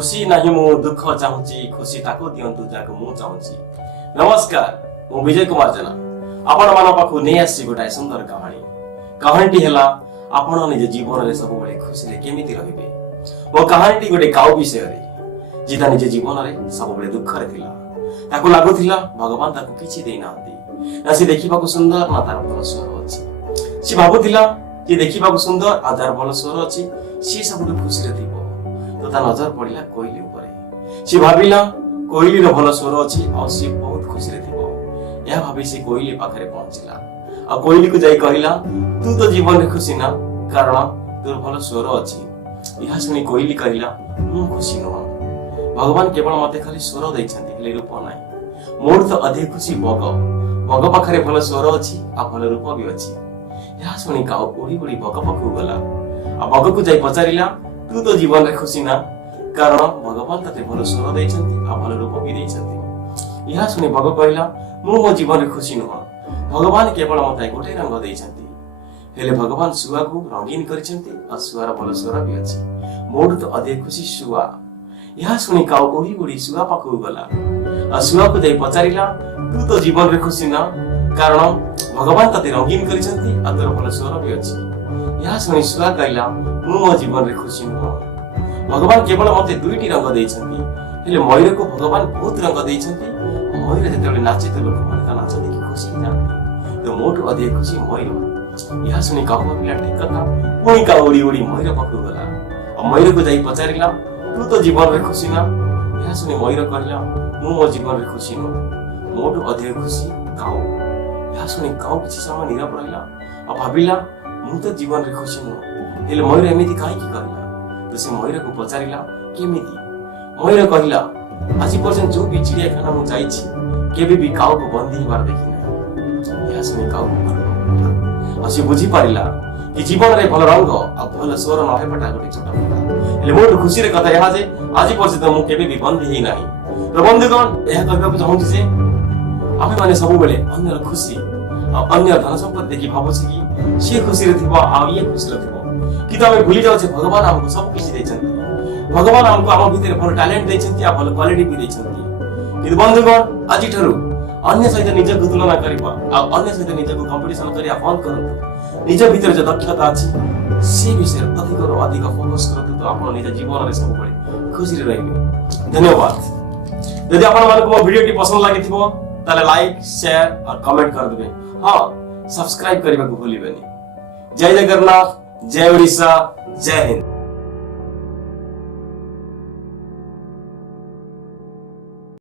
खुशी नहीं मु दुख चाहूची खुशी ताको दियंतु जाको मु चाहूची। नमस्कार मु विजय कुमार जेना आपण मान पाखु नै आसी गोटाय सुंदर कहानीटी हेला आपण निज जीवन रे सब बळे खुशी रे केमिति रहिबे। वो कहानीटी गोटे काउ विषय रे जिता निज जीवन रे सब बळे दुख रे थिला। ताको लागुथिला भगवान ताको किछि देई नांती ना से देखिबाकू सुंदर ना तार भल स्वर अछि। से भाबुथिला जे देखिबाकू सुंदर आ तार भल स्वर अछि से सब खुशी रे थिबो। तो ता नजर पड़िला कोइली ऊपर। से भाबिला कोइली रो भल स्वर अछि आ से बहुत खुशी रे थिबो। या भाबी से कोइली पाखरे पहुंचिला आ कोइली को जाई कहिला तू तो जीवन रे खुशी ना कारण तोर भल स्वर अछि। यहा सुनी कोइली कहिला मु खुशी न भगवान केवल मते खाली स्वर दैछंती हेले रूप नाही। मोर तो अधिक खुशी बग पाखरे भल स्वर अछि आ भल रूप भी अछि। यहा सुनी काउ उड़ी उड़ी बग पाखु गला आ बग को जाई पचारिला तू तो जीवन रे खुशी ना कारण भगवान तते भल स्वर दैछंती आ भल रूप भी दैछंती। यहा सुनी बग कहिला मु मो जीवन रे खुशी न भगवान केवल मते गोटे रंग दैछंती हेले भगवान सुआ को रंगीन करिछंती आ सुआर भल स्वर भी अछि। मोर तो अधिक खुशी सुआ। यहा सुनी काउ उड़ी उड़ी सुआ पाखु गला आ सुआ को जाई पचारिला तू तो जीवन रे खुशी ना कारण भगवान तते रंगीन करिछंती आ तोर भल स्वर भी अछि। यहा सुनी सुआ कहिला मु मो जीवन रे खुशी न भगवान केवल मते दुईटी रंग दैछंती हेले मयूर को भगवान बहुत रंग दैछंती। मयूर जेतेबेले नाचे तो लोक माने ता नाच देखि खुशी जाती तो मोटू अधिक खुशी मयूर। यहा सुनी काउ पिला ठीक कथा पुणी का उड़ी उड़ी मयूर पाखु गला आ मयूर को जाई पचारिला तू तो जीवन रे खुशी ना। यहा सुनी मयूर कहिला मु मो जीवन रे खुशी न मोटू अधिक खुशी काउ। यहा सुनी काउ किछि समय नीरव रहिला आ भाबिला मु तो जीवन रे खुशी न हेले मयूर एमिति काहे की कहिला। तो से मयूर को पचारिला केमिति। मयूर कहिला आज पर्यंत जो भी चिड़ियाखाना मु जाईछि केबे भी काउ को बंदी हेबार देखि नै। यहा सुनी काउ आसी बुझी पारिला कि जीवन रे भल रंग आ भल स्वर न हेबाटा गोटे छोटा कथा हेले मोर खुशी रे कथा यहा जे आज पर्यंत मु केबे भी बंदी हेई नाही। तो बंधुगण यहा कहबाकू चाहूछि जे आमे माने सब बेले अन्य खुशी आ अन्य धन संपत्ति देखि भाबुछि कि से खुशी रे थिबा आ ये खुशी रे थिबा कि तमे भूली जाउ छे भगवान हमको सब किछि दैछंती। भगवान हमको आम भीतर भल टैलेंट दैछंती आ भल क्वालिटी भी दैछंती। कि बंधुगण आज ठरू अन्य सहित निज को तुलना करिबा आ अन्य सहित निज को कंपटीशन करिया बंद करंतु। निज भीतर जो दक्षता अछि से विषय अधिक और अधिक फोकस करतु तो आपण निज जीवन रे सब बळे खुशी रे रहिबे। धन्यवाद। यदि आपण मानको मो वीडियो टी पसंद लागिथिबो ताले लाइक शेयर और कमेंट कर देबे। हां सब्सक्राइब करबा को भूलिबेनी। जय जगन्नाथ जय ओडिशा जय हिंद।